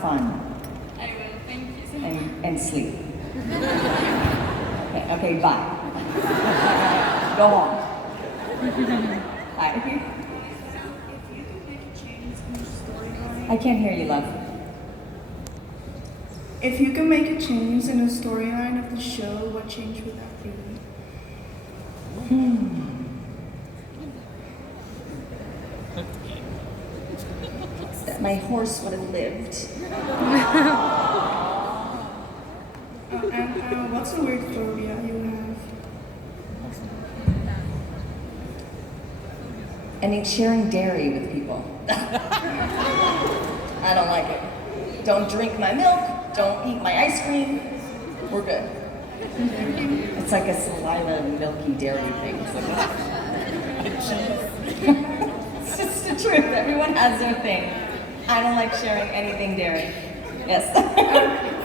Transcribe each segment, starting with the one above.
fun. I will, thank you so much. And sleep. Okay, bye. Go home. Bye. If you could make a change in the storyline. I can't hear you, love. If you can make a change in the storyline of the show, what change would that be? That my horse would have lived. And what's a weird phobia you have? And it's sharing dairy with people. I don't like it. Don't drink my milk. Don't eat my ice cream. We're good. It's like a saliva, milky dairy thing. It's just the truth. Everyone has their thing. I don't like sharing anything dairy. Yes.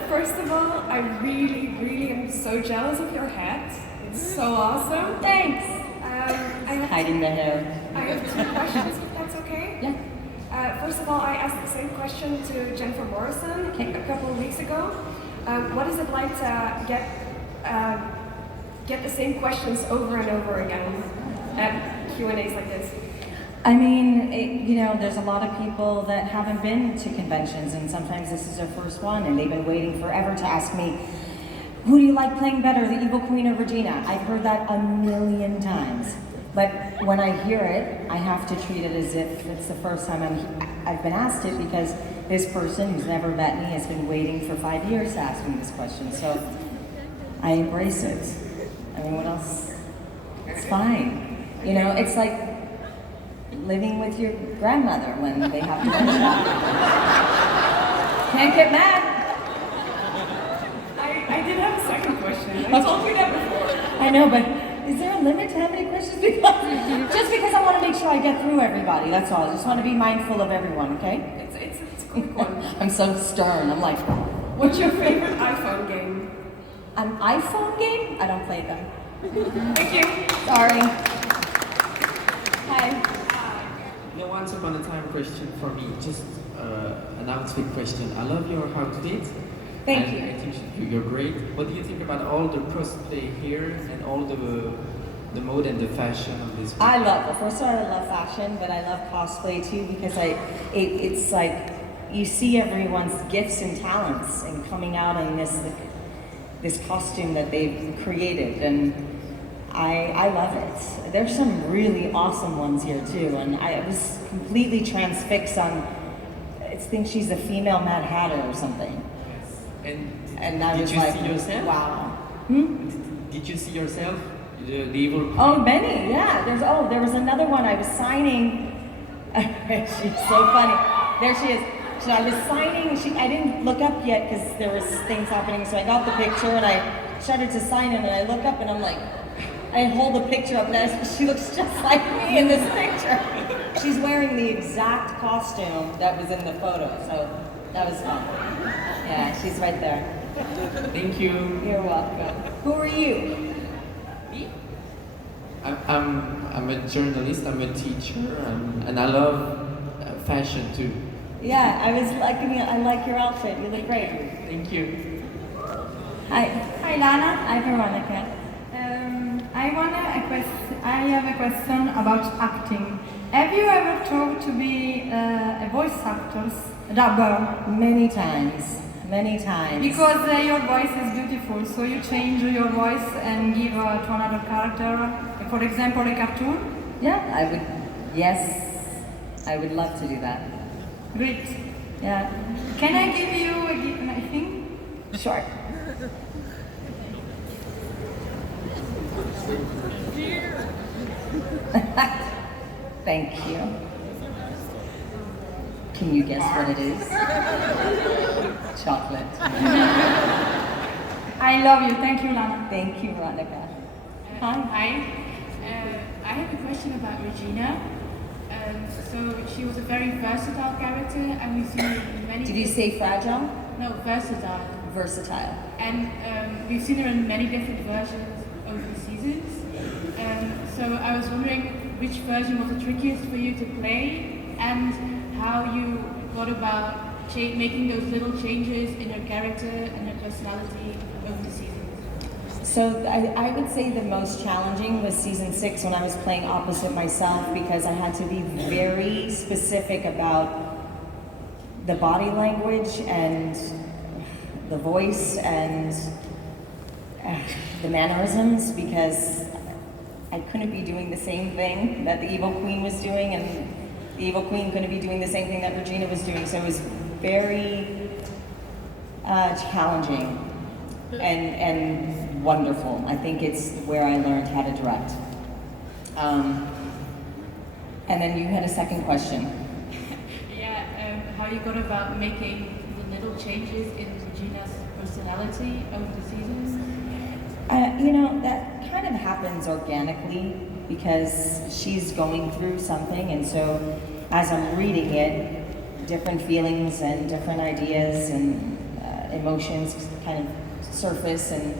First of all, I really am so jealous of your hat. It's so awesome. Thanks. I Hiding the hair. have 2 questions, if that's okay. Yeah. First of all, I asked the same question to Jennifer Morrison Okay. a couple of weeks ago. What is it like to get the same questions over and over again at Q&As like this? I mean, there's a lot of people that haven't been to conventions, and sometimes this is their first one, and they've been waiting forever to ask me, who do you like playing better, the Evil Queen or Regina? I've heard that a million times. But when I hear it, I have to treat it as if it's the first time I've been asked it, because this person who's never met me has been waiting for 5 years to ask me this question. So I embrace it. I mean, what else? It's fine. It's like living with your grandmother when they have dementia. Can't get mad. I did have a second question. I told you that before. I know, but is there a limit to how many questions we got? Just because I want to make sure I get through everybody, that's all. I just want to be mindful of everyone, okay? It's a quick one. I'm so stern. I'm like, What's your favorite iPhone game? an iPhone game? I don't play them. Thank you. Sorry. Hi. Once upon a time question for me, just an outfit question. I love your outfit. Thank you. I think you're great. What do you think about all the cosplay here and all the mode and the fashion of this? First of all, I love fashion, but I love cosplay too, because it's like you see everyone's gifts and talents and coming out in this costume that they've created, and I love it. There's some really awesome ones here too, and I was completely transfixed on, I think she's a female Mad Hatter or something. And I did was you like, see yourself? wow. Did you see yourself? The evil queen? Oh, many, yeah. There was another one I was signing. She's so funny. There she is. So I was signing, I didn't look up yet because there was things happening, so I got the picture and I started to sign it, and I look up and I'm like, I hold the picture up and she looks just like me in this picture. She's wearing the exact costume that was in the photo, so that was fun. Yeah, she's right there. Thank you. You're welcome. Who are you? Me? I'm a journalist, I'm a teacher, and I love fashion too. Yeah, I like your outfit. You look great. Thank you. Hi. Hi Lana, Hi Veronica. I have a question about acting. Have you ever tried to be a voice actor, dubber? Many times. Because your voice is beautiful, so you change your voice and give to another character, for example, a cartoon? Yeah, I would love to do that. Great. Yeah. Can I give you a gift, I think? Sure. Thank you. Can you guess what it is? Chocolate. I love you. Thank you, Lana. Thank you, Veronica. Hi. I have a question about Regina. So she was a very versatile character, and we've seen her in many. Did you say fragile? No, versatile. Versatile. And we've seen her in many different versions over the seasons. So I was wondering which version was the trickiest for you to play, and how you thought about making those little changes in her character and her personality over the seasons? So I would say the most challenging was season 6 when I was playing opposite myself, because I had to be very specific about the body language and the voice and the mannerisms, because I couldn't be doing the same thing that the Evil Queen was doing, and the Evil Queen couldn't be doing the same thing that Regina was doing. So it was very challenging and wonderful. I think it's where I learned how to direct. And then you had a second question. How you got about making the little changes in Regina's personality over the seasons? That kind of happens organically because she's going through something, and so as I'm reading it, different feelings and different ideas and emotions kind of surface, and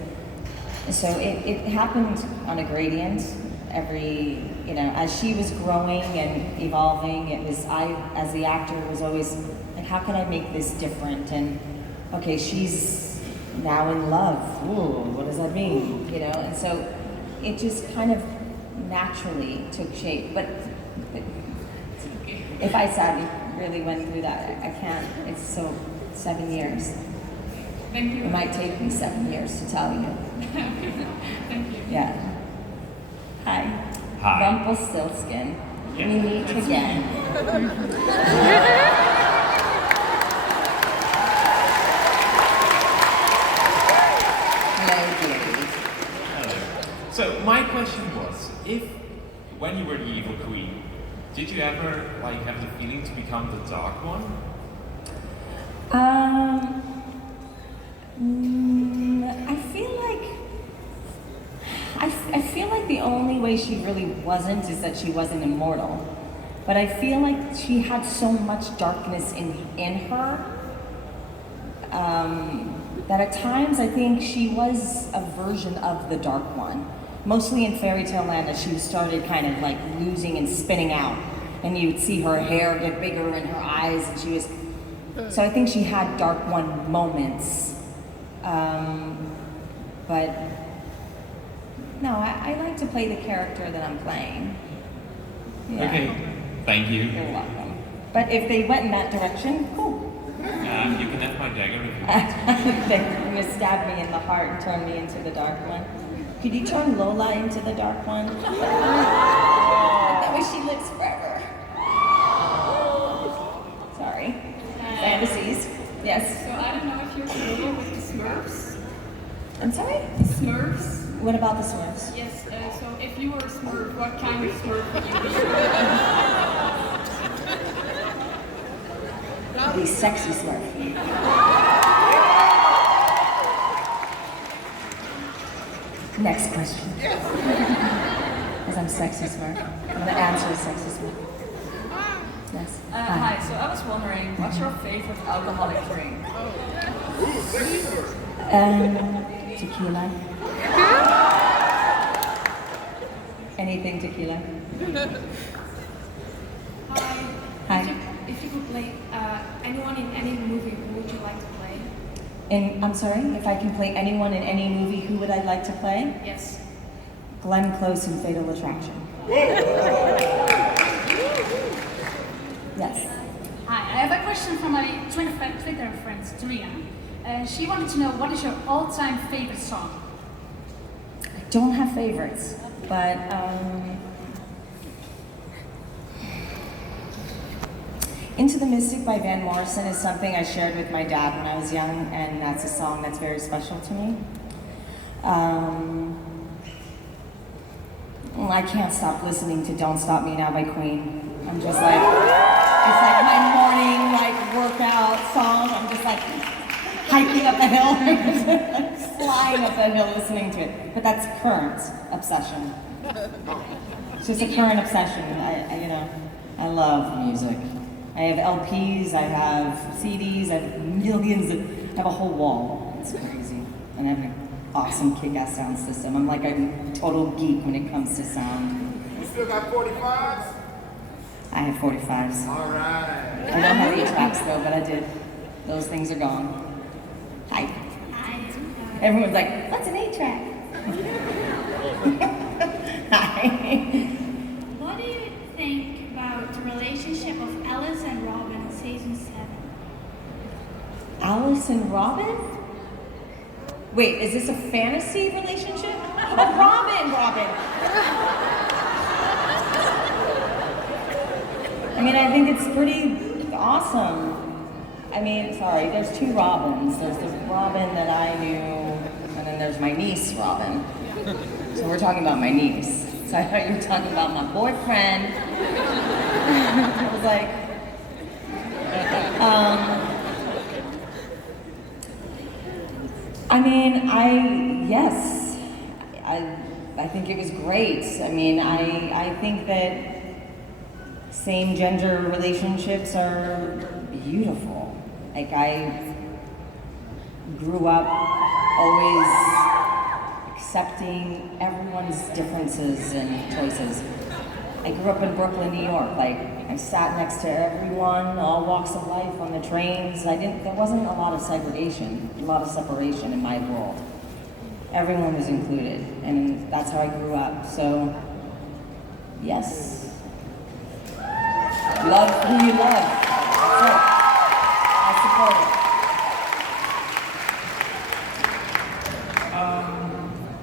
so it happened on a gradient. As she was growing and evolving, I, as the actor, was always like, how can I make this different? And okay, she's now in love. Ooh, what does that mean? And so it just kind of naturally took shape. But if I sadly really went through that, I can't. It's 7 years. Thank you. It might take me 7 years to tell you. Thank you. Yeah. Hi. Hi. Rumpelstiltskin. Yeah. We meet again. Hello, dearie. Hello. So my question was, when you were the Evil Queen, did you ever have the feeling to become the Dark One? I feel like the only way she really wasn't is that she wasn't immortal. But I feel like she had so much darkness in her that at times I think she was a version of the Dark One. Mostly in Fairy Tale Land, as she started kind of like losing and spinning out, and you'd see her hair get bigger and her eyes, and she was. So I think she had Dark One moments, but no, I like to play the character that I'm playing. Yeah. Okay, thank you. You're welcome. But if they went in that direction, cool. You can have my dagger if you want. They're gonna stab me in the heart and turn me into the Dark One. Could you turn Lola into the Dark One? That way she lives forever. Sorry. Fantasies. Yes. So I don't know if you're familiar with the Smurfs. I'm sorry? The Smurfs? What about the Smurfs? Yes, so if you were a Smurf, what kind of Smurf would you be? The sexy Smurf. Next question. Because I'm sexy Smurf. I'm gonna answer sexy Smurf. Yes. Hi, so I was wondering, what's your favorite alcoholic drink? Tequila. Anything tequila. Hi. Hi. If you could play anyone in any movie, who would you like to play? I'm sorry, if I can play anyone in any movie, who would I like to play? Yes. Glenn Close in Fatal Attraction. Yes. Hi, I have a question from my Twitter friend, Taria. She wanted to know, what is your all-time favorite song? I don't have favorites, but Into the Mystic by Van Morrison is something I shared with my dad when I was young, and that's a song that's very special to me. I can't stop listening to Don't Stop Me Now by Queen. I'm just like, it's like my morning workout song. I'm just like hiking up a hill, flying up that hill listening to it. But that's current obsession. It's just a current obsession. I love music. I have LPs, I have CDs, I have millions I have a whole wall. It's crazy. And I have an awesome kick-ass sound system. I'm like a total geek when it comes to sound. You still got 45s? I have 45s. All right. I don't have 8 tracks though, but I did. Those things are gone. Hi. Hi. Everyone's like, what's an 8-track? Hi. What do you think about the relationship of Alice and Robin in season 7? Alice and Robin? Wait, is this a fantasy relationship? Oh, Robin! I mean, I think it's pretty awesome. I mean, sorry, there's two Robins. There's the Robin that I knew, and then there's my niece, Robin. So we're talking about my niece. So I thought you were talking about my boyfriend. I was like, I mean, yes, I think it was great. I mean, I think that same gender relationships are beautiful. Like, I grew up always accepting everyone's differences and choices. I grew up in Brooklyn, New York. Like, I sat next to everyone, all walks of life on the trains. There wasn't a lot of segregation, a lot of separation in my world. Everyone was included, and that's how I grew up. So, yes. Love who you love. That's it. I support it.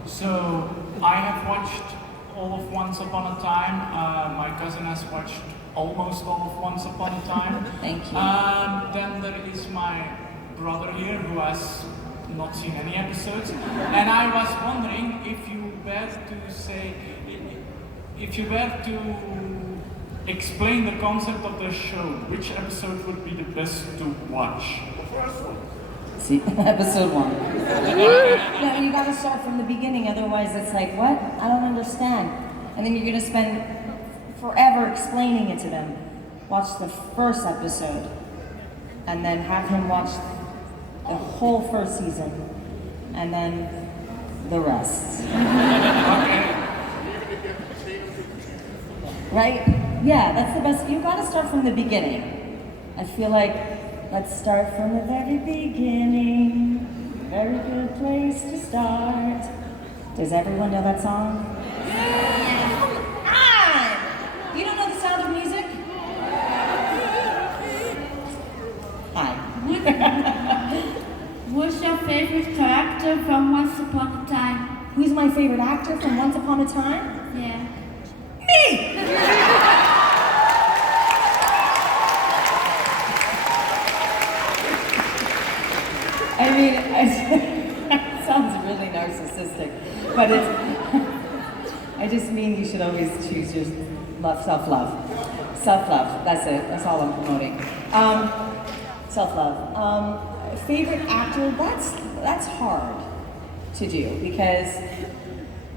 So I have watched all of Once Upon a Time. My cousin has watched almost all of Once Upon a Time. Thank you. Then there is my brother here who has not seen any episodes. And I was wondering if you were to explain the concept of the show, which episode would be the best to watch? The first one. See, episode 1. No, you gotta start from the beginning, otherwise it's like, what? I don't understand. And then you're gonna spend forever explaining it to them. Watch the first episode, and then have him watch the whole first season, and then the rest. Right? Yeah, that's the best. You gotta start from the beginning. I feel like, let's start from the very beginning. Very good place to start. Does everyone know that song? Yeah. Come on! You don't know the Sound of Music? Hi. Who's your favorite character from Once Upon a Time? Who's my favorite actor from Once Upon a Time? Yeah. Me! I mean, it sounds really narcissistic, but I just mean you should always choose your self-love. Self-love, that's it, that's all I'm promoting. Self-love. Favorite actor, that's hard to do because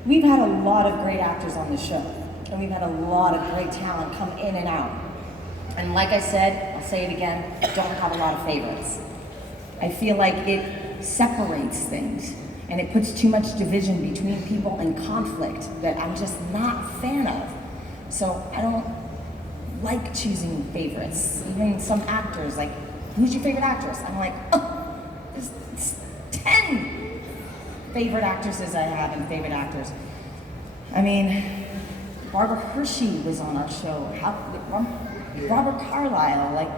we've had a lot of great actors on the show, and we've had a lot of great talent come in and out. And like I said, I'll say it again, I don't have a lot of favorites. I feel like it separates things, and it puts too much division between people and conflict that I'm just not a fan of. So I don't like choosing favorites. Even some actors, like, who's your favorite actress? I'm like, oh, there's 10 favorite actresses I have and favorite actors. I mean, Barbara Hershey was on our show. Robert Carlyle, like,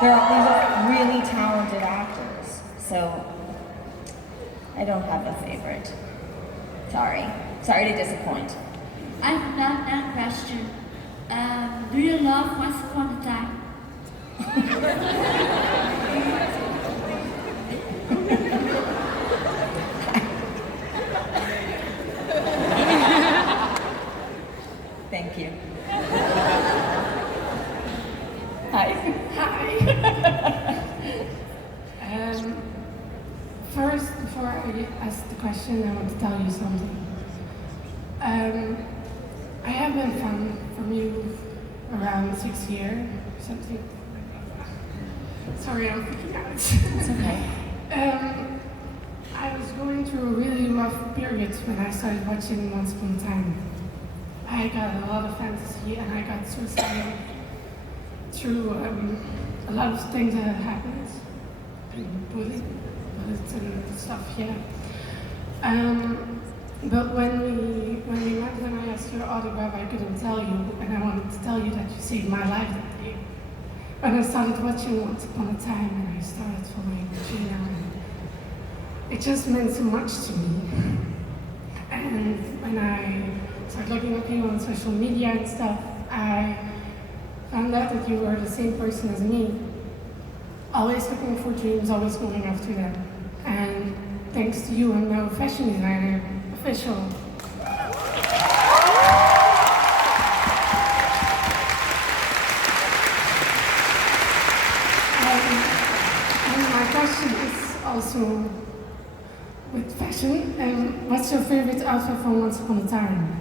these are really talented actors. So I don't have a favorite. Sorry to disappoint. I have that question. Do you love Once Upon a Time? Thank you. Hi. First, before I ask the question, I want to tell you something. I have been from you around 6 years, something. Sorry, I'm freaking out. It's okay. I was going through a really rough period when I started watching Once Upon a Time. I got a lot of fantasy and I got suicidal through a lot of things that had happened. bullets and stuff, yeah. But when we met, when I asked your autograph, I couldn't tell you, and I wanted to tell you that you saved my life that day. When I started watching Once Upon a Time, and I started following Regina, and it just meant so much to me. And when I started looking at you on social media and stuff, I found out that you were the same person as me. Always looking for dreams, always going after them. And thanks to you, I'm now a fashion designer, official. And my question is also with fashion. What's your favorite outfit from Once Upon a Time?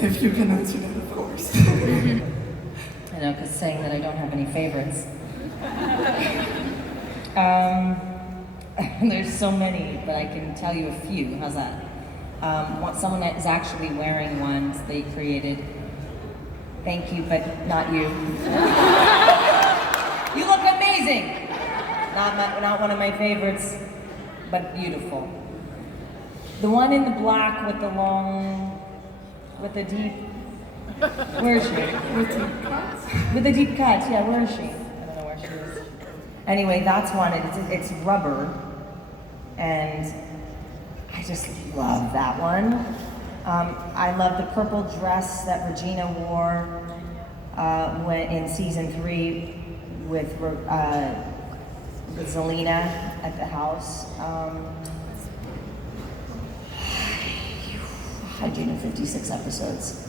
If you can answer that, of course. I know, because saying that I don't have any favorites. There's so many, but I can tell you a few. How's that? Someone that is actually wearing ones they created. Thank you, but not you. You look amazing! Not one of my favorites, but beautiful. The one in the black with the long, with the deep, where is she? With the deep cut, yeah, where is she? I don't know where she is. Anyway, that's one, it's rubber, and I just love that one. I love the purple dress that Regina wore in season 3 with Zelina at the house. 156 episodes.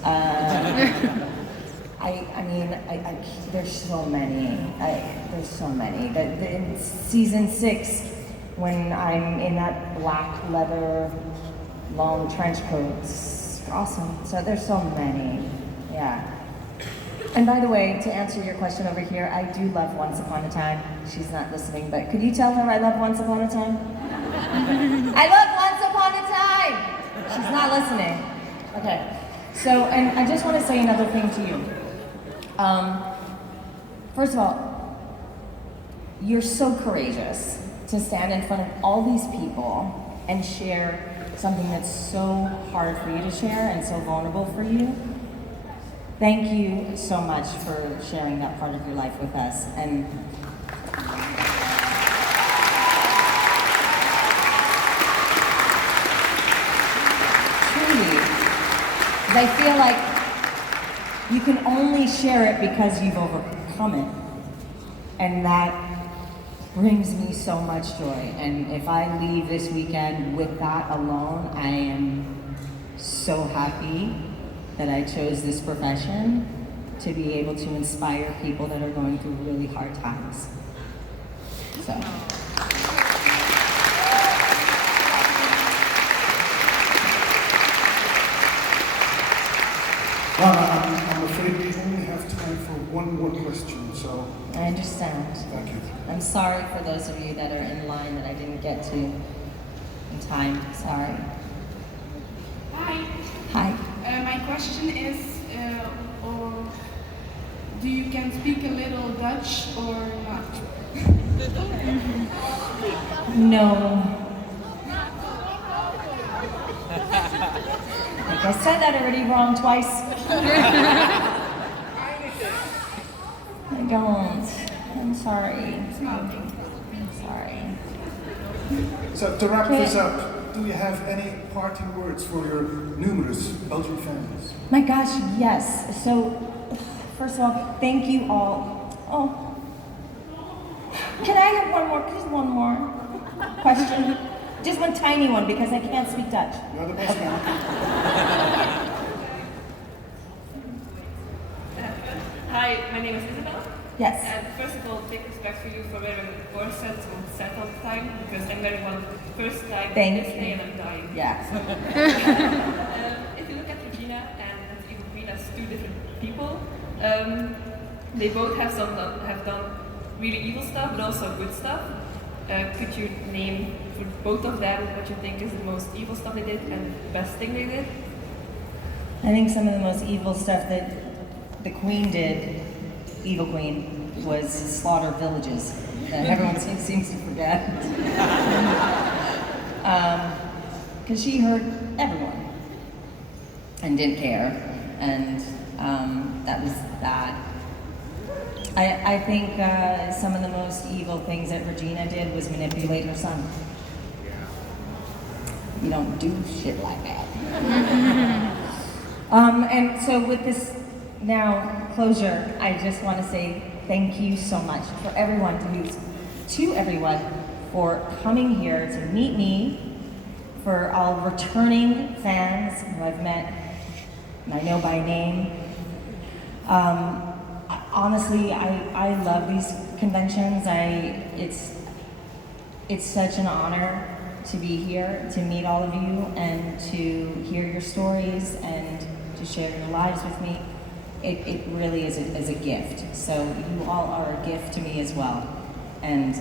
There's so many. There's so many. In season 6, when I'm in that black leather long trench coat, it's awesome. So there's so many. Yeah. And by the way, to answer your question over here, I do love Once Upon a Time. She's not listening, but could you tell her I love Once Upon a Time? I love Once Upon a Time! She's not listening. Okay. So, and I just want to say another thing to you. First of all, you're so courageous to stand in front of all these people and share something that's so hard for you to share and so vulnerable for you. Thank you so much for sharing that part of your life with us. And truly, I feel like you can only share it because you've overcome it. And that brings me so much joy. And if I leave this weekend with that alone, I am so happy that I chose this profession to be able to inspire people that are going through really hard times. So. I'm afraid we only have time for one more question, so. I understand. Thank you. I'm sorry for those of you that are in line that I didn't get to in time. Sorry. Hi. Hi. My question is, do you can speak a little Dutch or not? No. Like I said that already wrong twice. I don't. I'm sorry. I'm sorry. So to wrap this up, do you have any parting words for your numerous Belgian fans? My gosh, yes. So, first of all, thank you all. Oh, can I have one more? Just one more question. Just one tiny one because I can't speak Dutch. You're the best one. Hi, my name is Isabel. Yes. And first of all, big respect for you for wearing a corset on set all the time because I'm wearing one first time Thank this you. day and I'm dying. Yeah. If you look at Regina and Eva Queen as two different people, they both have done really evil stuff but also good stuff. Could you name for both of them what you think is the most evil stuff they did and the best thing they did? I think some of the most evil stuff that the Queen did, Evil Queen was slaughter villages that everyone seems to forget. Because she hurt everyone and didn't care, and that was bad. I think some of the most evil things that Regina did was manipulate her son. You don't do shit like that. And so with this now closure, I just want to say thank you so much for everyone for coming here to meet me, for all returning fans who I've met and I know by name. Honestly, I love these conventions. It's such an honor to be here, to meet all of you, and to hear your stories and to share your lives with me. It really is a gift. So you all are a gift to me as well. And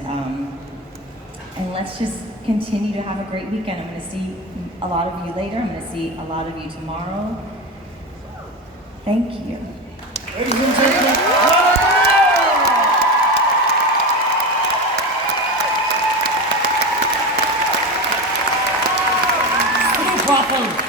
let's just continue to have a great weekend. I'm going to see a lot of you later. I'm going to see a lot of you tomorrow. Thank you. Ladies and gentlemen, Waffle.